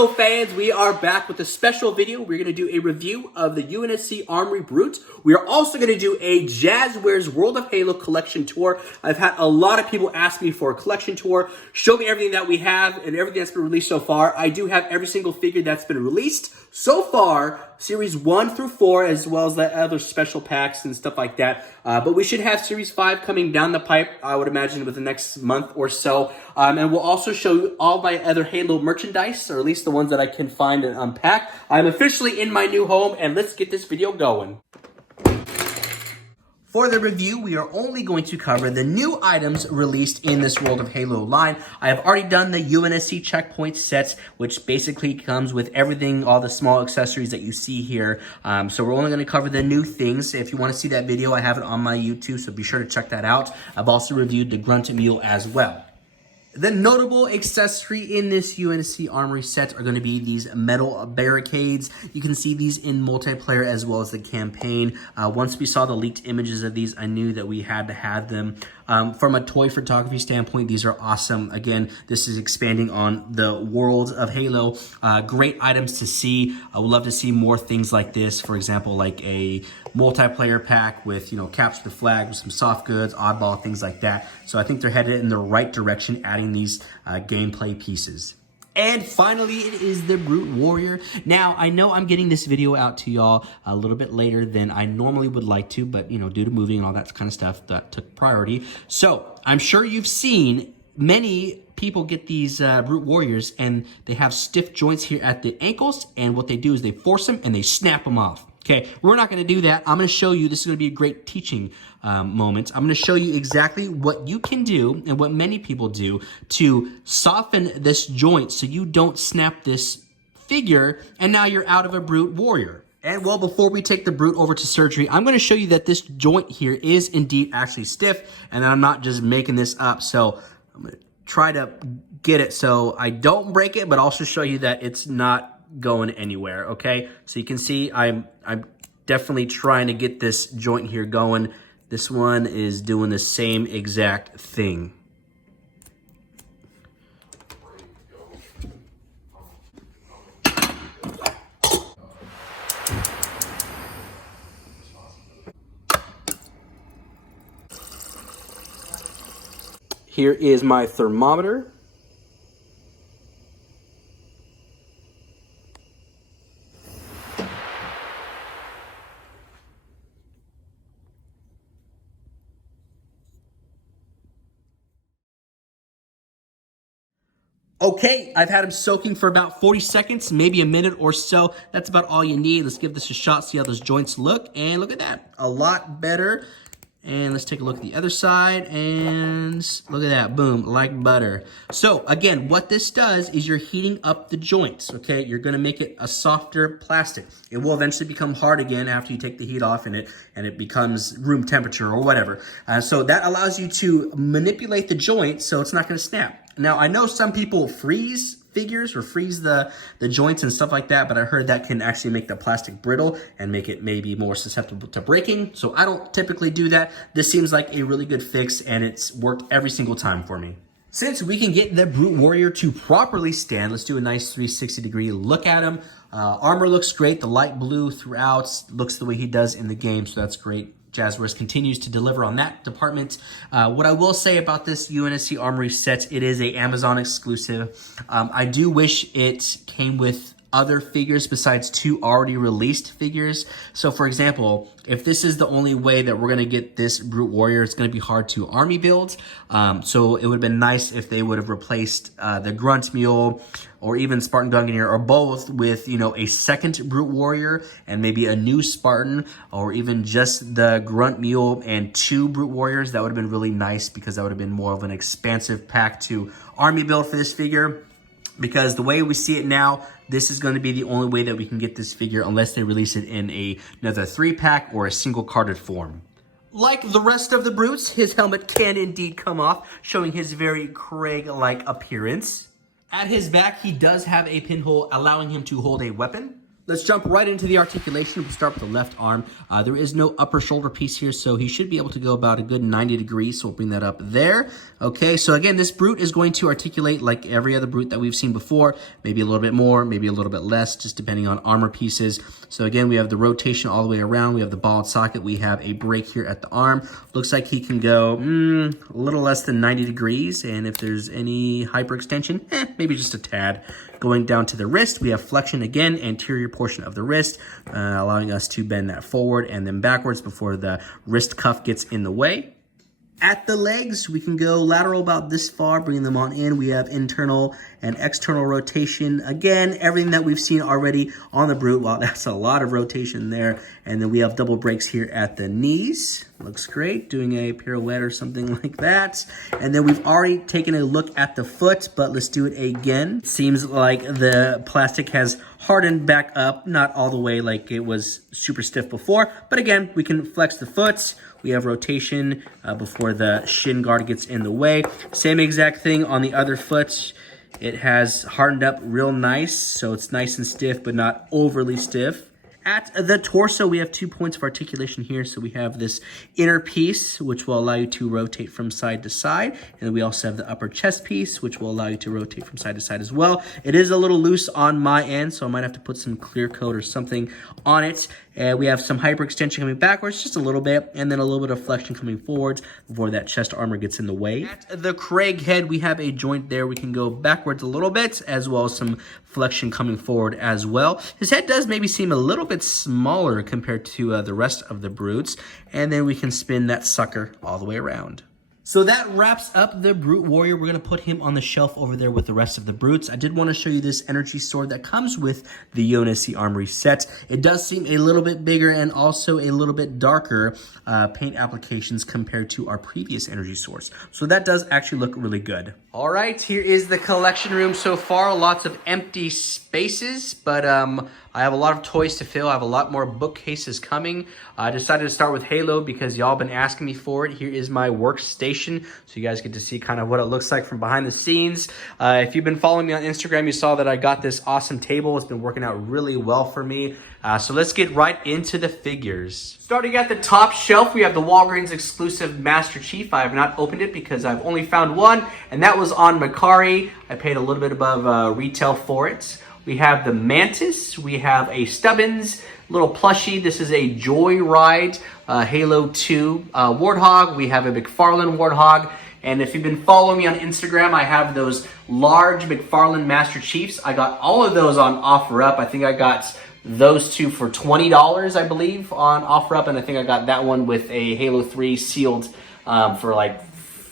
Halo fans, we are back with a special video. We're going to do a review of the UNSC Armory Brute. We are also going to do a Jazzwares World of Halo collection tour. I've had a lot of people ask me for a collection tour. Show me everything that we have and everything that's been released so far. I do have every single figure that's been released so far, Series 1 through 4, as well as the other special packs and stuff like that. But we should have Series 5 coming down the pipe, I would imagine, within the next month or so. And we'll also show you all my other Halo merchandise, or at least the ones that I can find and unpack. I'm officially in my new home, and let's get this video going. For the review, we are only going to cover the new items released in this World of Halo line. I have already done the UNSC checkpoint sets, which basically comes with everything, all the small accessories that you see here. So we're only going to cover the new things. If you want to see that video, I have it on my YouTube, so be sure to check that out. I've also reviewed the Grunt Mule as well. The notable accessory in this UNSC Armory set are going to be these metal barricades. You can see these in multiplayer as well as the campaign. Once we saw the leaked images of these, I knew that we had to have them. From a toy photography standpoint, these are awesome. Again, this is expanding on the world of Halo. Great items to see. I would love to see more things like this. For example, like a multiplayer pack with, capture the flag with some soft goods, oddball, things like that. So I think they're headed in the right direction, adding these gameplay pieces. And finally, it is the Brute Warrior. Now, I know I'm getting this video out to y'all a little bit later than I normally would like to, but, due to moving and all that kind of stuff, that took priority. So, I'm sure you've seen many people get these Brute Warriors, and they have stiff joints here at the ankles, and what they do is they force them and they snap them off. Okay, we're not going to do that. I'm going to show you, this is going to be a great teaching moment. I'm going to show you exactly what you can do and what many people do to soften this joint so you don't snap this figure and now you're out of a Brute Warrior. And well, before we take the Brute over to surgery, I'm going to show you that this joint here is indeed actually stiff and that I'm not just making this up. So I'm going to try to get it so I don't break it, but also show you that it's not going anywhere. Okay, so you can see I'm definitely trying to get this joint here going. This one is doing the same exact thing. Here is my thermometer. Okay, I've had them soaking for about 40 seconds, maybe a minute or so. That's about all you need. Let's give this a shot, see how those joints look. And look at that, a lot better. And let's take a look at the other side, and look at that, boom, like butter. So again, what this does is you're heating up the joints, okay? You're gonna make it a softer plastic. It will eventually become hard again after you take the heat off and it becomes room temperature or whatever. So that allows you to manipulate the joint so it's not gonna snap. Now, I know some people freeze figures or freeze the joints and stuff like that, but I heard that can actually make the plastic brittle and make it maybe more susceptible to breaking. So I don't typically do that. This seems like a really good fix, and it's worked every single time for me. Since we can get the Brute Warrior to properly stand, let's do a nice 360-degree look at him. Armor looks great. The light blue throughout looks the way he does in the game, so that's great. Jazzwares continues to deliver on that department. What I will say about this UNSC Armory set, it is a Amazon exclusive. I do wish it came with other figures besides 2 already released figures. So for example, if this is the only way that we're going to get this Brute Warrior, it's going to be hard to army build. So it would have been nice if they would have replaced the Grunt Mule or even Spartan Gungnir or both with, a second Brute Warrior and maybe a new Spartan, or even just the Grunt Mule and 2 Brute Warriors. That would have been really nice because that would have been more of an expansive pack to army build for this figure. Because the way we see it now, this is going to be the only way that we can get this figure unless they release it in another 3-pack or a single carded form. Like the rest of the Brutes, his helmet can indeed come off, showing his very Craig-like appearance. At his back, he does have a pinhole allowing him to hold a weapon. Let's jump right into the articulation. We'll start with the left arm. There is no upper shoulder piece here, so he should be able to go about a good 90 degrees, so we'll bring that up there. Okay, so again, this brute is going to articulate like every other brute that we've seen before, maybe a little bit more, maybe a little bit less, just depending on armor pieces. So again, we have the rotation all the way around. We have the ball and socket. We have a break here at the arm. Looks like he can go a little less than 90 degrees, and if there's any hyperextension, maybe just a tad. Going down to the wrist, we have flexion again, anterior portion of the wrist, allowing us to bend that forward and then backwards before the wrist cuff gets in the way. At the legs, we can go lateral about this far, bringing them on in. We have internal and external rotation. Again, everything that we've seen already on the brute. Wow, that's a lot of rotation there. And then we have double breaks here at the knees. Looks great, doing a pirouette or something like that. And then we've already taken a look at the foot, but let's do it again. Seems like the plastic has hardened back up, not all the way like it was super stiff before. But again, we can flex the foot. We have rotation before the shin guard gets in the way. Same exact thing on the other foot. It has hardened up real nice, so it's nice and stiff, but not overly stiff. At the torso, we have 2 points of articulation here. So we have this inner piece, which will allow you to rotate from side to side. And then we also have the upper chest piece, which will allow you to rotate from side to side as well. It is a little loose on my end, so I might have to put some clear coat or something on it. And we have some hyperextension coming backwards, just a little bit, and then a little bit of flexion coming forwards before that chest armor gets in the way. At the Craig head, we have a joint there. We can go backwards a little bit, as well as some flexion coming forward as well. His head does maybe seem a little bit smaller compared to the rest of the brutes, and then we can spin that sucker all the way around. So that wraps up the Brute Warrior. We're going to put him on the shelf over there with the rest of the brutes. I did want to show you this energy sword that comes with the UNSC Armory set. It does seem a little bit bigger and also a little bit darker paint applications compared to our previous energy source. So that does actually look really good. All right, here is the collection room so far. Lots of empty spaces, but I have a lot of toys to fill. I have a lot more bookcases coming. I decided to start with Halo because y'all been asking me for it. Here is my workstation, so you guys get to see kind of what it looks like from behind the scenes. If you've been following me on Instagram, you saw that I got this awesome table. It's been working out really well for me. So let's get right into the figures. Starting at the top shelf, we have the Walgreens exclusive Master Chief. I have not opened it because I've only found one, and that was on Macari. I paid a little bit above retail for it. We have the Mantis. We have a Stubbins little plushie. This is a Joyride Halo 2 Warthog. We have a McFarlane Warthog. And if you've been following me on Instagram, I have those large McFarlane Master Chiefs. I got all of those on OfferUp. I think I got those two for $20, I believe, on OfferUp. And I think I got that one with a Halo 3 sealed for like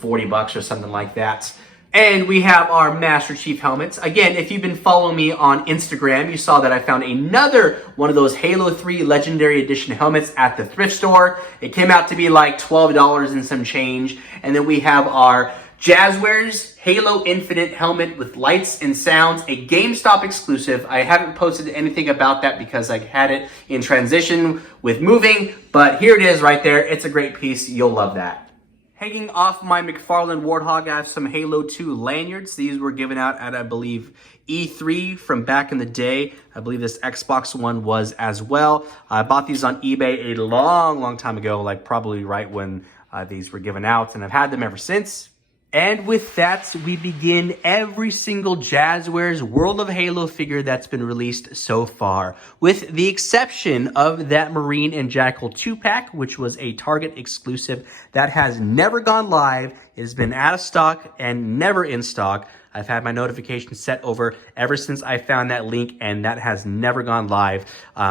$40 or something like that. And we have our Master Chief helmets. Again, if you've been following me on Instagram, you saw that I found another one of those Halo 3 Legendary Edition helmets at the thrift store. It came out to be like $12 and some change. And then we have our Jazzwares Halo Infinite helmet with lights and sounds, a GameStop exclusive. I haven't posted anything about that because I had it in transition with moving, but here it is right there. It's a great piece. You'll love that. Hanging off my McFarlane Warthog, I have some Halo 2 lanyards. These were given out at, I believe, E3 from back in the day. I believe this Xbox one was as well. I bought these on eBay a long time ago, like probably right when these were given out, and I've had them ever since. And with that, we begin every single Jazzwares World of Halo figure that's been released so far, with the exception of that Marine and Jackal 2-pack, which was a Target exclusive that has never gone live. It has been out of stock and never in stock. I've had my notifications set over ever since I found that link, and that has never gone live.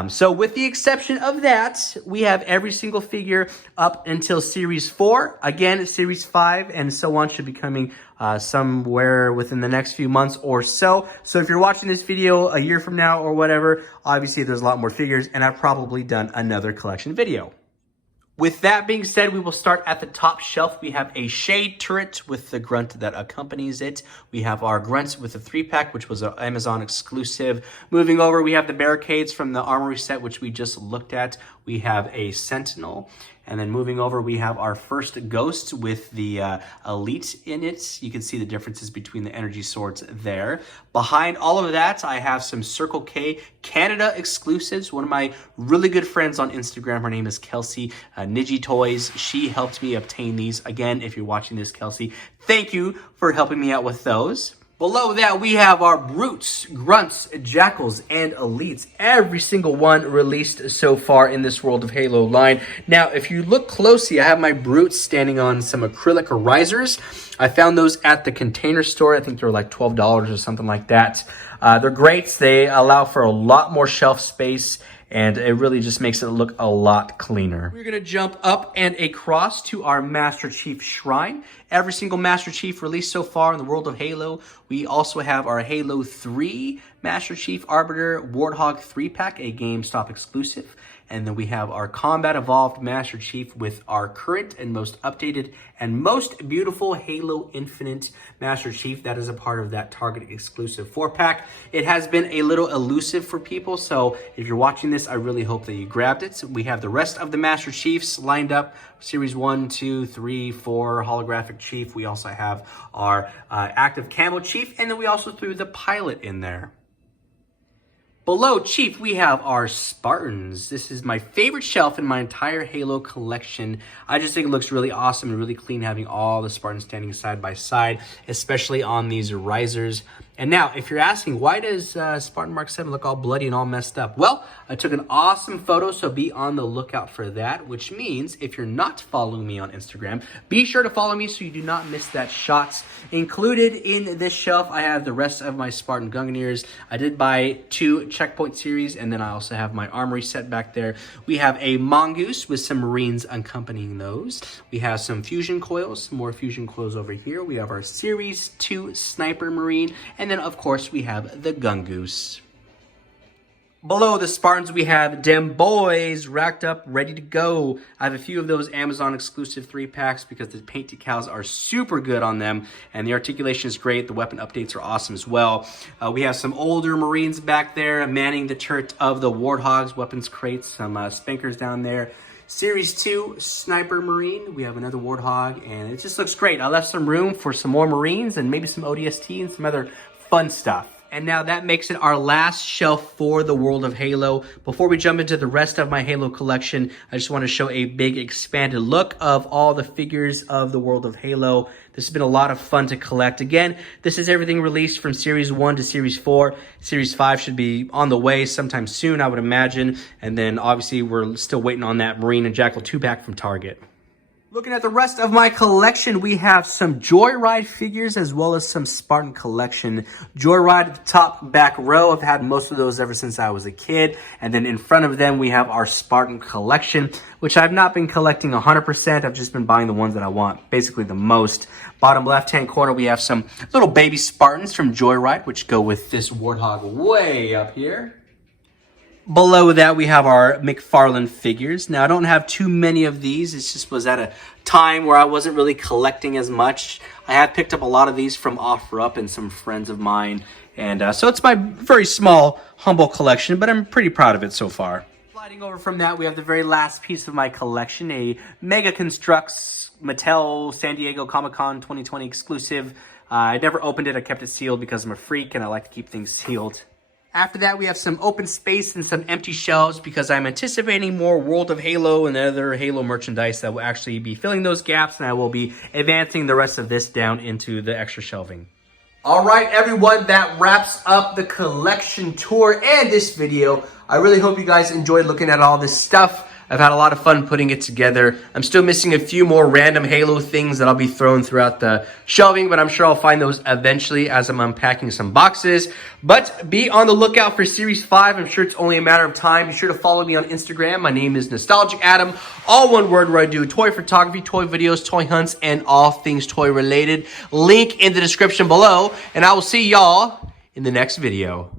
So with the exception of that, we have every single figure up until Series 4. Again, Series 5 and so on should be coming somewhere within the next few months or so. So if you're watching this video a year from now or whatever, obviously there's a lot more figures, and I've probably done another collection video. With that being said, we will start at the top shelf. We have a Shade turret with the grunt that accompanies it. We have our grunts with the 3-pack, which was an Amazon exclusive. Moving over, we have the barricades from the Armory set, which we just looked at. We have a Sentinel. And then moving over, we have our first Ghost with the Elite in it. You can see the differences between the energy swords there. Behind all of that, I have some Circle K Canada exclusives. One of my really good friends on Instagram, her name is Kelsey Niji Toys. She helped me obtain these. Again, if you're watching this, Kelsey, thank you for helping me out with those. Below that, we have our Brutes, Grunts, Jackals, and Elites. Every single one released so far in this World of Halo line. Now, if you look closely, I have my Brutes standing on some acrylic risers. I found those at the Container Store. I think they were like $12 or something like that. They're great. They allow for a lot more shelf space, and it really just makes it look a lot cleaner. We're gonna jump up and across to our Master Chief Shrine. Every single Master Chief released so far in the World of Halo. We also have our Halo 3 Master Chief Arbiter Warthog 3-pack, a GameStop exclusive. And then we have our Combat Evolved Master Chief with our current and most updated and most beautiful Halo Infinite Master Chief. That is a part of that Target exclusive 4-pack. It has been a little elusive for people, so if you're watching this, I really hope that you grabbed it. We have the rest of the Master Chiefs lined up. Series 1, 2, 3, 4, Holographic Chief. We also have our Active Camo Chief, and then we also threw the Pilot in there. Below Chief, we have our Spartans. This is my favorite shelf in my entire Halo collection. I just think it looks really awesome and really clean having all the Spartans standing side by side, especially on these risers. And now, if you're asking, why does Spartan Mark 7 look all bloody and all messed up? Well, I took an awesome photo, so be on the lookout for that, which means if you're not following me on Instagram, be sure to follow me so you do not miss that shot. Included in this shelf, I have the rest of my Spartan Gungners. I did buy 2 Checkpoint series, and then I also have my armory set back there. We have a Mongoose with some Marines accompanying those. We have some fusion coils, some more fusion coils over here. We have our Series 2 Sniper Marine, and then of course we have the Gungoose. Below the Spartans, we have dem boys racked up, ready to go. I have a few of those Amazon exclusive 3-packs because the paint decals are super good on them and the articulation is great. The weapon updates are awesome as well. We have some older Marines back there manning the turret of the Warthogs, weapons crates, some spankers down there. Series 2 Sniper Marine. We have another Warthog and it just looks great. I left some room for some more Marines and maybe some ODST and some other fun stuff. And now that makes it our last shelf for the World of Halo. Before we jump into the rest of my Halo collection, I just want to show a big expanded look of all the figures of the World of Halo. This has been a lot of fun to collect. Again, this is everything released from Series 1 to Series 4. Series 5 should be on the way sometime soon, I would imagine. And then obviously we're still waiting on that Marine and Jackal 2-pack from Target. Looking at the rest of my collection, we have some Joyride figures as well as some Spartan collection. Joyride at the top back row. I've had most of those ever since I was a kid. And then in front of them, we have our Spartan collection, which I've not been collecting 100%. I've just been buying the ones that I want, basically the most. Bottom left-hand corner, we have some little baby Spartans from Joyride, which go with this Warthog way up here. Below that, we have our McFarlane figures. Now, I don't have too many of these. It just was at a time where I wasn't really collecting as much. I have picked up a lot of these from OfferUp and some friends of mine. And so it's my very small, humble collection, but I'm pretty proud of it so far. Sliding over from that, we have the very last piece of my collection, a Mega Construx Mattel San Diego Comic-Con 2020 exclusive. I never opened it. I kept it sealed because I'm a freak and I like to keep things sealed. After that, we have some open space and some empty shelves because I'm anticipating more World of Halo and other Halo merchandise that will actually be filling those gaps, and I will be advancing the rest of this down into the extra shelving. All right, everyone, that wraps up the collection tour and this video. I really hope you guys enjoyed looking at all this stuff. I've had a lot of fun putting it together. I'm still missing a few more random Halo things that I'll be throwing throughout the shelving, but I'm sure I'll find those eventually as I'm unpacking some boxes. But be on the lookout for Series 5. I'm sure it's only a matter of time. Be sure to follow me on Instagram. My name is Nostalgic Adam. All one word, where I do toy photography, toy videos, toy hunts, and all things toy related. Link in the description below, and I will see y'all in the next video.